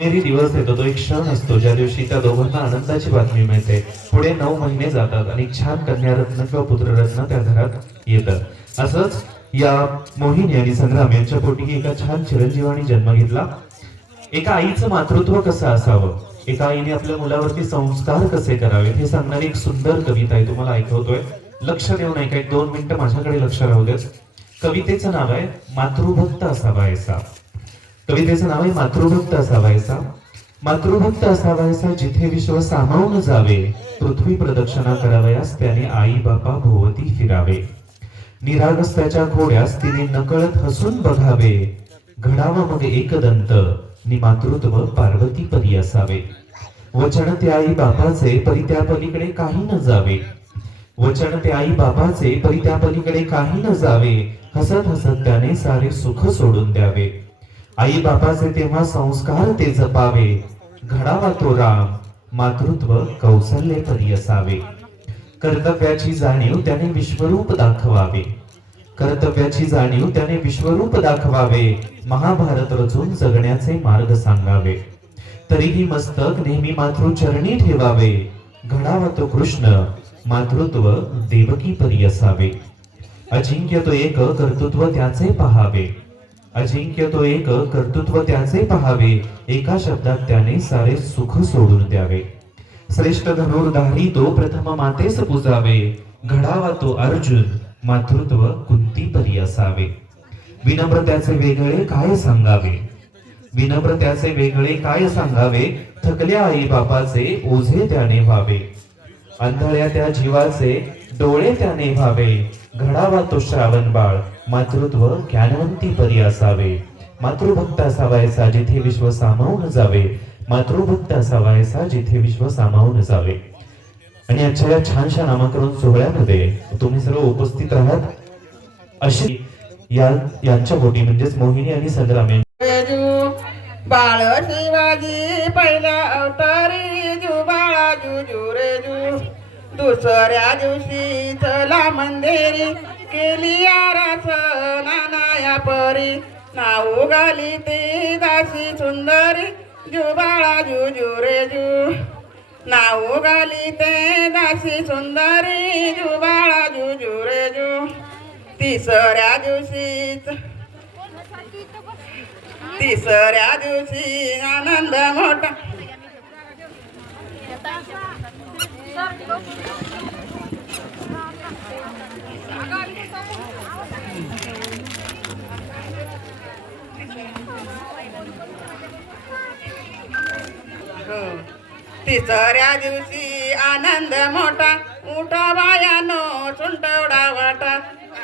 मेरी दिवस येतो तो एक क्षण असतो ज्या दिवशी त्या दोघांना आनंदाची बातमी मिळते. पुढे 9 महिने जातात आणि छान कन्यारत्न किंवा पुत्ररत्न त्या घरात येतं. असंच या मोहिनी आणि संग्राम यांच्या पोटी एका छान चिरंजीवानी जन्म घेतला. एका आईचं मातृत्व कसं असावं, एका आईने आपल्या मुलावरती संस्कार कसे करावेत हे सांगणारी एक सुंदर कविता आहे. तुम्हाला ऐकवतोय, लक्ष देऊन ऐका. एक 2 मिनिटं माझ्याकडे लक्ष राहू देत. कवितेचं नाव आहे मातृभक्त असावायचा. कवितेचं नाव आहे मातृभक्त असावायचा. मातृभक्त असावायचा जिथे विश्व सामावून जावे, पृथ्वी प्रदक्षिणा करावयास त्याने आई बापा भोवती फिरावे. निरागस्त्याच्या घोड्यास तिने नकळत हसून बघावे, घडावं मग एकदंत नि मातृत्व पार्वती परी असावे. वचन ते आई बापाचे परी त्या पलीकडे काही न जावे. वचन ते आई बापाचे परी त्या पलीकडे काही न जावे. हसत हसत त्याने सारे सुख सोडून द्यावे. आई बापाचे तेव्हा संस्कार ते जपावे, घडावा तो राम मातृत्व कौशल्य परी असावे. कर्तव्याची जाणीव त्याने विश्वरूप दाखवावे. कर्तव्याची जाणीव त्याने विश्वरूप दाखवावे. महाभारत रचून जगण्याचे मार्ग सांगावे. तरीही मस्तक नेहमी मातृचरणी ठेवावे. घडावा तो कृष्ण मातृत्व देवकी परी असावे. अजिंक्य तो एक कर्तृत्व त्याचे पहावे. अजिंक्य तो एक कर्तृत्व त्याचे पहावे. एका शब्दात त्याने सारे सुख सोडून द्यावे. श्रेष्ठ धनुर्धारी तो प्रथम मातेस पूजावे. घडावा तो अर्जुन मातृत्व कुंती परी असावे. विनम्र त्याचे वेगळे काय सांगावे. विनम्र त्याचे वेगळे काय सांगावे. थकल्या आई बापाचे ओझे त्याने व्हावे. अंधळ्या त्या जीवाचे डोळे त्याने व्हावे. घडावा तो श्रावण बाळ मातृत्व ज्ञानवंती परी असावे. मातृभक्त असावायचा जिथे विश्व सामावून जावे. मातृभक्त असावायचा जिथे विश्व सामावून जावे. आणि आजच्या या छानशा नामकरण सोहळ्यामध्ये तुम्ही सर्व उपस्थित राहात अशी यांच्या पोटी म्हणजेच मोहिनी आणि संग्राम बाळ शिवाजी पहिला अवतारी जू बाळा जुजू रे जू. दुसऱ्या दिवशी चला मंदिरी केली आरास नानाया परी. नाऊ गाली ती दासी सुंदरी जू बाळा जुजू रे जू. नाऊ गाली ते दासी सुंदरी जू बाळा जुजू रे जू. तिसऱ्या दिवशी आनंद मोठा. तिसऱ्या दिवशी आनंद मोठा. उठा बायानो सुंटवडा वाटा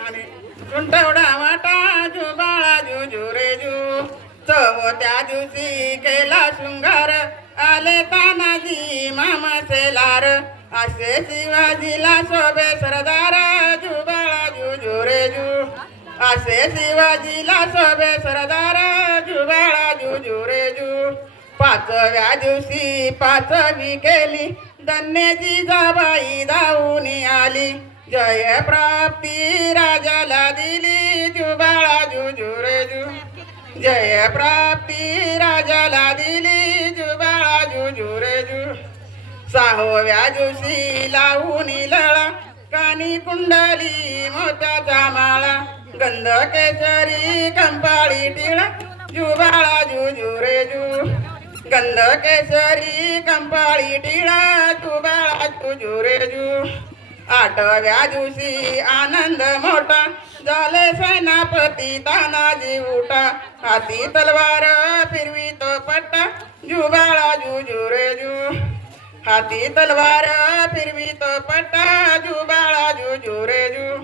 आणि सुंटवडा वाटा जू बाळा जुजू रे जू. चौथ्या दिवशी केला शृंगार आले तानाजी मामा सेलार. असे शिवाजीला शोभे सरदार जू बाळा जुजू रे जू. असे शिवाजीला शोभे सरदार जू बाळा जुजू रे जू. पाचव्या दिवशी पाचवी केली धन्यजी जाबाई धावून आली. जय प्राप्ती राजाला दिली जू बाळा जुजू रे जू. जय प्राप्ती राजाला दिली जू बाळा जुजू रे जू. सहाव्या दिवशी लावून लळा कानी कुंडली मोत्याचा माळा. गंध केसरी कंपाळी टिळा जू बाळा जुजू रे जू. गंध केसरी कंपाळी टिळा जू बाळा जुजू रे जू. आठव्या दिवशी आनंद मोठा झाले सेनापती तानाजी उठा. हाती तलवार फिरवी तो पट्टा जू बाळा जुजू रे जू. हाती तलवार फिरवी तो पट्टा जू बाळा जुजू रे जू.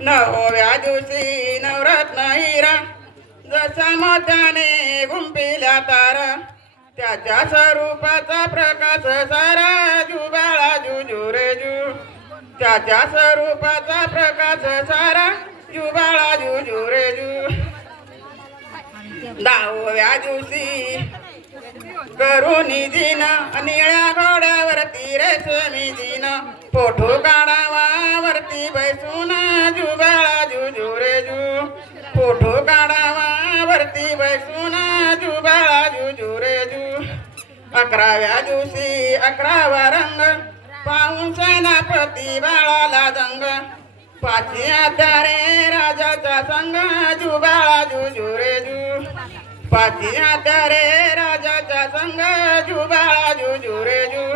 नवव्या दिवशी नवरत्न हिरा जसा मोत्याने गुंपिल्या तारा. त्याच्या स्वरूपाचा प्रकाश सारा जू बाळा जुजू रे जू. त्याच्या स्वरूपाचा प्रकाश सारा जू बाळा जुजू रे जू. दहाव्या दिवशी करुणी जिन निळ्या घोड्यावरती रेशमी जिन. फोटो काढावा वरती बैसून जू बाळा जुजू रे जू. फोटो काढावा वरती बसून जुबाळा जुजू रे जू 11व्या दिवशी 11वा रंग पाहून सेनापती बाळाला दंग 5व्या तारे राजाचा संग जुबाळा जुजू रे जू 5व्या तारे राजाचा संग जुबाळा जुजू रे जू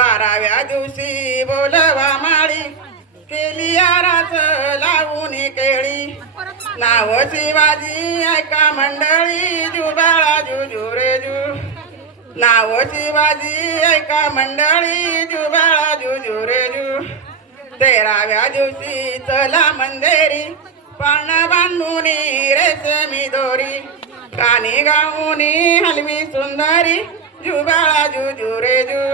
12व्या दिवशी बोलवा माळी केली आरास लावून केळी नाव शिवाजी ऐका मंडळी जुबाळा जुजू रे जू नाव शिवाजी ऐका मंडळी जुबाळा जुजू रे जू 13व्या दिवशी चला मंदेरी पाळणा बांधून रेशमी दोरी गाणी गाऊनी हलवी सुंदरी जुबाळा जुजू रे जू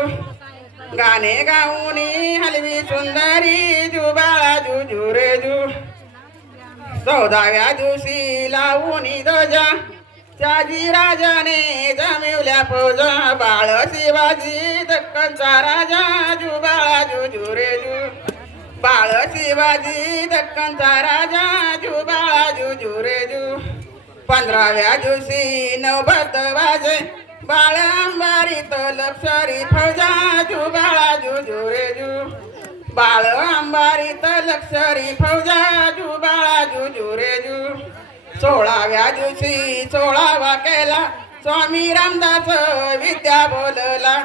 गाणे गाऊनी हलवी सुंदरी जुबाळा जुजू रे जू 14व्या दिवशी लावूनी ध्वजा शाजी राजाने जमिवल्या फौजा बाळ शिवाजी दक्कनचा राजा जुबाळा जुजू रे जू बाळ शिवाजी दक्कनचा राजा जुबाळा जुजू रे जू 15व्या दिवशी नवबत वाजे बाळ अंबारीत लक्षरी फौजा जुबाळा जुजू रे जू बाळ अंबारीत लक्षरी फौजा जुबाळा जुजू रे जू 16व्या दिवशी 16वा केला स्वामी रामदास विद्या बोलला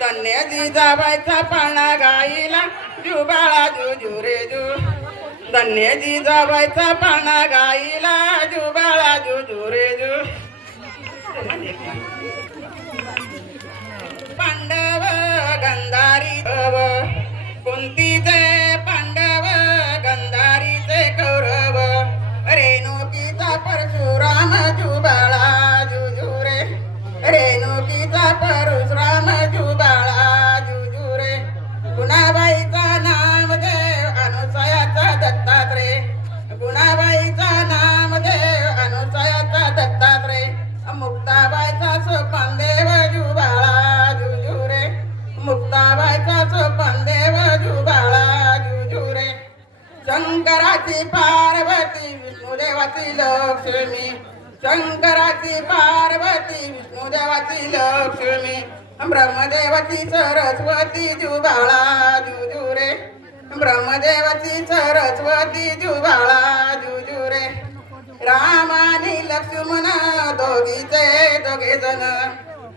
धन्य जिजाबाईचा पाळणा गाईला जुबाळा जुजू रे जू धन्य जिजाबाईचा पाळणा गाईला जुबाळा जुजू रे जू पांडव गंधारी कुंतीचे पांडव गंधारीचे कौरव रेणुकीचा परशुराम जुबाळा जुजू रे रेणुकीचा परशुराम जुबाळा जुजू रे गुणाबाईचा नामदेव अनुसयाचा दत्तात्रय गुणाबाईचा नामदेव अनुसयाचा दत्तात्रय मुक्ताबाईचा सोपानदेव जुबाळा जुजू रे मुक्ताबाईचा सोपानदेव जुबाळा जुजू रे शंकराची पार्वती विष्णुदेवाची लक्ष्मी शंकराची पार्वती विष्णुदेवाची लक्ष्मी ब्रह्मदेवाची सरस्वती जुबाळा जुजू रे ब्रह्मदेवाची सरस्वती जुबाळा जुजू रे राम आणि लक्ष्मण दोघीचे दोघे जण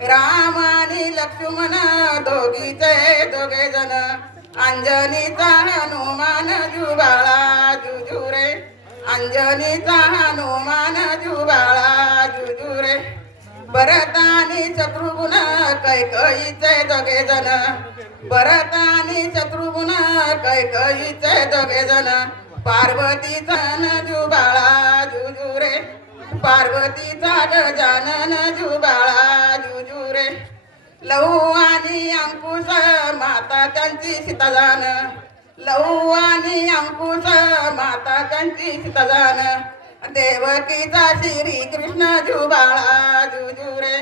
राम आणि लक्ष्मण दोघीचे दोघे जण अंजनीचा हनुमान जुबाळा जुजू रे अंजनीचा हनुमान जुबाळा जुजू रे भरत आणि शत्रुघ्न कैकेयीचे दोघे जण भरत आणि शत्रुघ्न कैकेयीचे दोघे जण पार्वतीचा जुबाळा जुजू रे पार्वतीचा गजानन जुबाळा जुजू रे लहू आणि अंकुश माता त्यांची सीताजान लहू आणि अंकुश माता त्यांची सीताजान देवकीचा श्री कृष्ण जुबाळा जुजू रे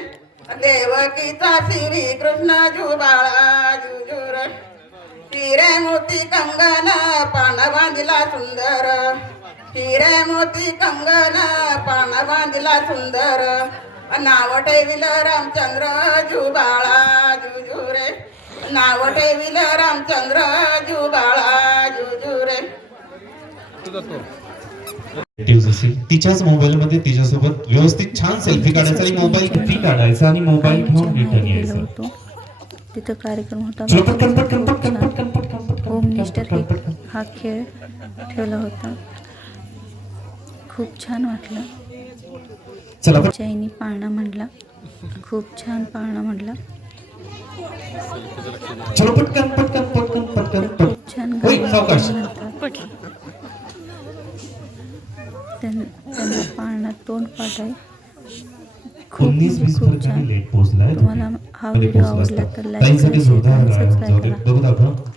देवकीचा श्री कृष्ण जुबाळा जुजू रे हिरे मोती कंगन पान बांधिला सुंदर हिरे मोती कंगन पान बांधिला सुंदर नाव ठेविल रामचंद्र जुबाळा जुजू रे नाव ठेविल रामचंद्र जुबाळा जुजू रे ऍक्टिव्ह असेल तिच्याच मोबाईल मध्ये तिच्यासोबत व्यवस्थित छान सेल्फी काढायचा आणि मोबाईल किती काढायचा आणि मोबाईल घेऊन रिटर्न यायचं तिथं कार्यक्रम होता चलो पटकन पटकन पटकन पटकन पटकन होम मिनिस्टर हा खेळ ठेवला होता खूप छान वाटलं चला चैनी पाळणा म्हणला खूप छान पाळणा म्हणला चलो पटकन पटकन पटकन पटकन खूप छान गाणं सावकाश म्हणतात. त्यांना पाळणा तोंड पाठ आहे खूप 19-20 खूप फरकाने छान लेट पोहोचलाय तुम्हाला हा व्हिडिओ आवडला तर लाईक ताईंसाठी करा शेअर जोरदार करा सबस्क्राईब जाऊ दे करा बघू दाखव